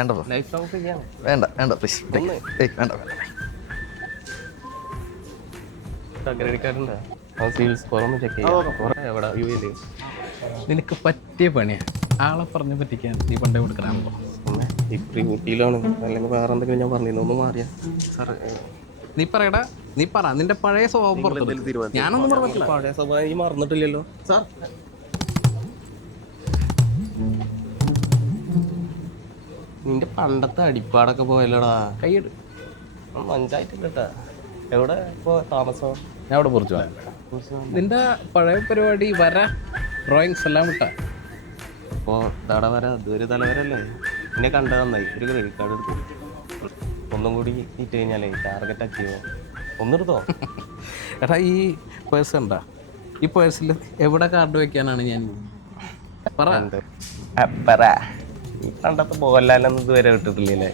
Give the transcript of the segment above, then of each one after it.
വേണ്ട വേണ്ട വേണ്ട പ്ലീസ് വേണ്ട ക്രെഡിറ്റ് കാർഡ് ഉണ്ടോ? സിവിൽ സ്കോർ ഒന്ന് ചെക്ക് ചെയ്യാം. നിനക്ക് പറ്റിയ പണിയാ. ആളെ പറഞ്ഞു പറ്റിക്കാൻ നീ പണ്ടേ കൊടുക്കണോ? ഇപ്പം ഊട്ടിയിലാണ്, അല്ലെങ്കിൽ വേറെ എന്തെങ്കിലും ഞാൻ പറഞ്ഞിരുന്നു. ഒന്ന് മാറിയാ സാർ. നീ പറയടാ, നീ പറ നിന്റെ പഴയ സ്വഭാവം പുറത്തെടുക്ക്. ഞാനൊന്നും പറഞ്ഞില്ല. പഴയ സ്വഭാവം ഈ മറന്നിട്ടില്ലല്ലോ സാർ. നിന്റെ പണ്ടത്തെ അടിപ്പാടൊക്കെ പോയല്ലോടാ. കൈയ്യട് മഞ്ചായിട്ടില്ലട്ടാ. എവിടെ ഇപ്പോൾ താമസം? ഞാൻ അവിടെ കുറിച്ച് നിന്റെ പഴയ പരിപാടി വര ഡ്രോയിങ്സ് എല്ലാം വിട്ടാ. അപ്പോൾ തട വര അതൊരു തലവരല്ലേ. എന്നെ കണ്ടത് നന്നായി. ഒരു ക്രെഡിറ്റ് കാർഡ് എടുത്തു. ഒന്നും കൂടി ഇട്ട് കഴിഞ്ഞാലേ ടാർഗറ്റ് അച്ചീവ് ചെയ്യാം. ഒന്നെടുത്തോ. എടാ ഈ പേഴ്സ് ഉണ്ടാ, ഈ പേഴ്സിൽ എവിടെ കാർഡ് വെക്കാനാണ് ഞാൻ പറ. ഈ പണ്ടത്തെ മോഹൻലാലൊന്നും ഇതുവരെ വിട്ടിട്ടില്ലേ.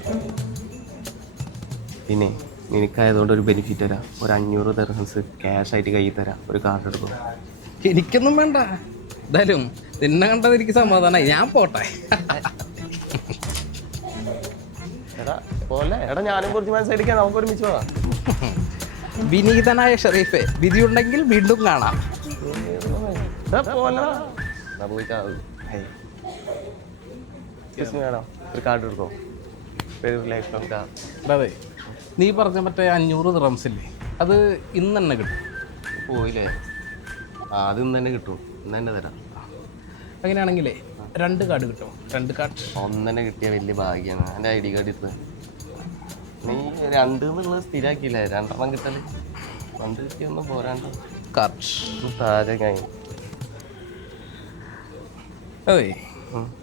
പിന്നെ എനിക്കായതുകൊണ്ട് ഒരു ബെനിഫിറ്റ് തരാം. ഒരു 500 ദിർഹംസ് ക്യാഷ് ആയിട്ട് കയ്യിൽ തരാം. ഒരു കാർഡ് എടുക്കും. എനിക്കൊന്നും വേണ്ട. എന്തായാലും നിന്നെ കണ്ടത് എനിക്ക് സമാധാനമായി. ഞാൻ പോട്ടെ. എടാ ഞാനും കുറച്ച് മനസ്സടിക്കാം. നമുക്ക് ഒരുമിച്ച് പോവാം. വിനീതനായ ഷെറീഫെ, വിധിയുണ്ടെങ്കിൽ വീണ്ടും കാണാം. ഒരു കാർഡ് എടുക്കോ? അതെ, നീ പറഞ്ഞ മറ്റേ 500 ദിർഹംസ് ഇല്ലേ, അത് ഇന്ന് തന്നെ കിട്ടും. പോയില്ലേ? അത് ഇന്ന് തന്നെ കിട്ടും. ഇന്ന് തന്നെ തരാം. അങ്ങനെയാണെങ്കിലേ 2 കാർഡ് കിട്ടും. 2 കാർഡ് ഒന്നെ കിട്ടിയ വലിയ ഭാഗ്യമാണ്. എൻ്റെ ID കാർഡ് ഇട്ട് നീ 2 എന്നുള്ളത് സ്ഥിരാക്കിയില്ലേ. 2 കിട്ടല് 2 കിട്ടിയൊന്നും പോരാണ്ട് കാർഡ് താഴെ കഴിഞ്ഞു. അതെ,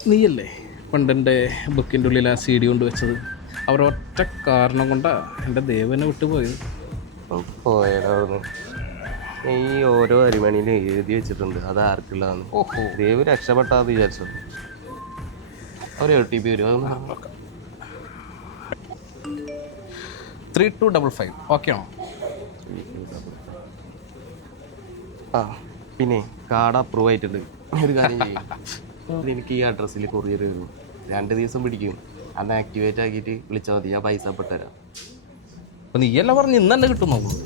നീയല്ലേ പണ്ടെൻ്റെ ബുക്കിൻ്റെ ഉള്ളിൽ ആ CD കൊണ്ട് വെച്ചത്? അവരൊറ്റ കാരണം കൊണ്ടാണ് എൻ്റെ ദേവനെ വിട്ടുപോയത്. പോയതായിരുന്നു. ഈ ഓരോ അരിമണിയിലും എഴുതി വെച്ചിട്ടുണ്ട് അത് ആർക്കുള്ളതാണ്. ഓഹോ, ദേവ് രക്ഷപ്പെട്ടാന്ന് വിചാരിച്ചത്. ഒരു OTP വരും. 3255 ഓക്കെ ആണോ? ആ പിന്നെ കാർഡ് അപ്രൂവ് ആയിട്ടുണ്ട്. ഒരു കാര്യം ചെയ്യും, എനിക്ക് ഈ അഡ്രസ്സിൽ കൊറിയർ വരും. 2 ദിവസം പിടിക്കും. അന്ന് ആക്ടിവേറ്റ് ആക്കിയിട്ട് വിളിച്ചാൽ മതി. ഞാൻ പൈസ പെട്ടുതരാം. അപ്പം നീയല്ല പറഞ്ഞ് ഇന്ന് തന്നെ കിട്ടും നോക്കുന്നു.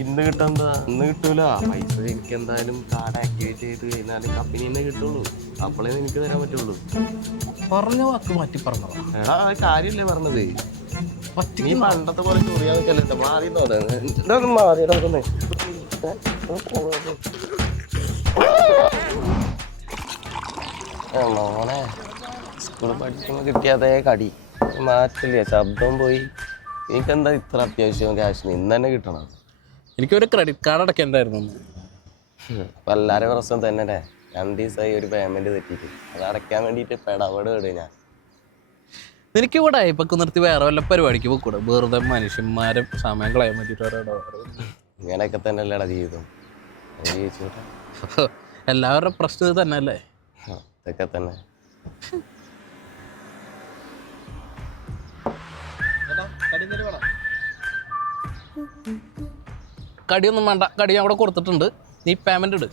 ഇന്ന് കിട്ടാന്താ? ഇന്ന് കിട്ടൂല. പൈസ എനിക്ക് എന്തായാലും കാർഡ് ആക്ടിവേറ്റ് ചെയ്ത് കഴിഞ്ഞാൽ കമ്പനി തന്നെ കിട്ടുള്ളൂ. അപ്പോഴേ എനിക്ക് തരാൻ പറ്റുള്ളൂ. പറഞ്ഞ വാക്ക് മാറ്റി പറഞ്ഞതാ. എടാ ആ കാര്യമല്ലേ പറഞ്ഞത്. നീ പണ്ടത്തെ പോലെ ചൊറിയാൻ നിൽക്കല്ലോ. മാറി തോന്നുന്നു. മോനെ സ്കൂളിൽ പഠിക്കുമ്പോൾ കിട്ടിയാതേ കടി മാറ്റില്ല. ശബ്ദം പോയി. എനിക്കെന്താ ഇത്ര അത്യാവശ്യം ക്യാഷിന് ഇന്ന് തന്നെ കിട്ടണം. എനിക്കൊരു ക്രെഡിറ്റ് കാർഡ് അടയ്ക്കേണ്ടായിരുന്നു. അപ്പം എല്ലാവരും പ്രശ്നം തന്നെ അല്ലേ. 2 ദിവസമായി ഒരു പേയ്മെൻറ്റ് തെറ്റിയിട്ട്. അത് അടയ്ക്കാൻ വേണ്ടിയിട്ട് പെടപെട് കേട് ഞാൻ. എനിക്ക് ഇവിടെ ഇപ്പൊക്കെ നിർത്തി വേറെ വല്ല പരിപാടിക്ക് പോയിക്കൂടെ? വെറുതെ മനുഷ്യന്മാരും സമയം കളയാൻ വേണ്ടിയിട്ട് ഇങ്ങനെയൊക്കെ തന്നെ അല്ലേടാ ജീവിതം. ജീവിച്ചോട്ടെ. എല്ലാവരുടെ പ്രശ്നം ഇത് തന്നെ അല്ലേ? ഇതൊക്കെ തന്നെ. കടിയൊന്നും വേണ്ട. കടി ഞാൻ അവിടെ കൊടുത്തിട്ടുണ്ട്. നീ പേയ്മെന്റ് ഇട്.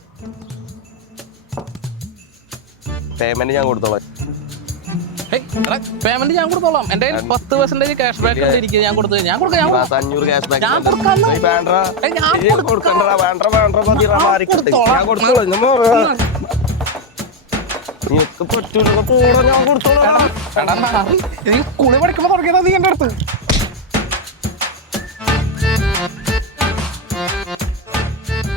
പേയ്മെന്റ് ഞാൻ കൊടുത്തോളാം. പേയ്മെന്റ് ഞാൻ കൊടുത്തോളാം. എന്റെ 10% ക്യാഷ് ബാക്ക് ഇരിക്കും. ഞാൻ കൊടുത്തു. ഞാൻ കൊടുക്കാം. 500 ക്യാഷ് ബാക്ക്. കുളി പഠിക്കുമ്പോ തുടങ്ങിയതാ നീ എന്റെ അടുത്ത്.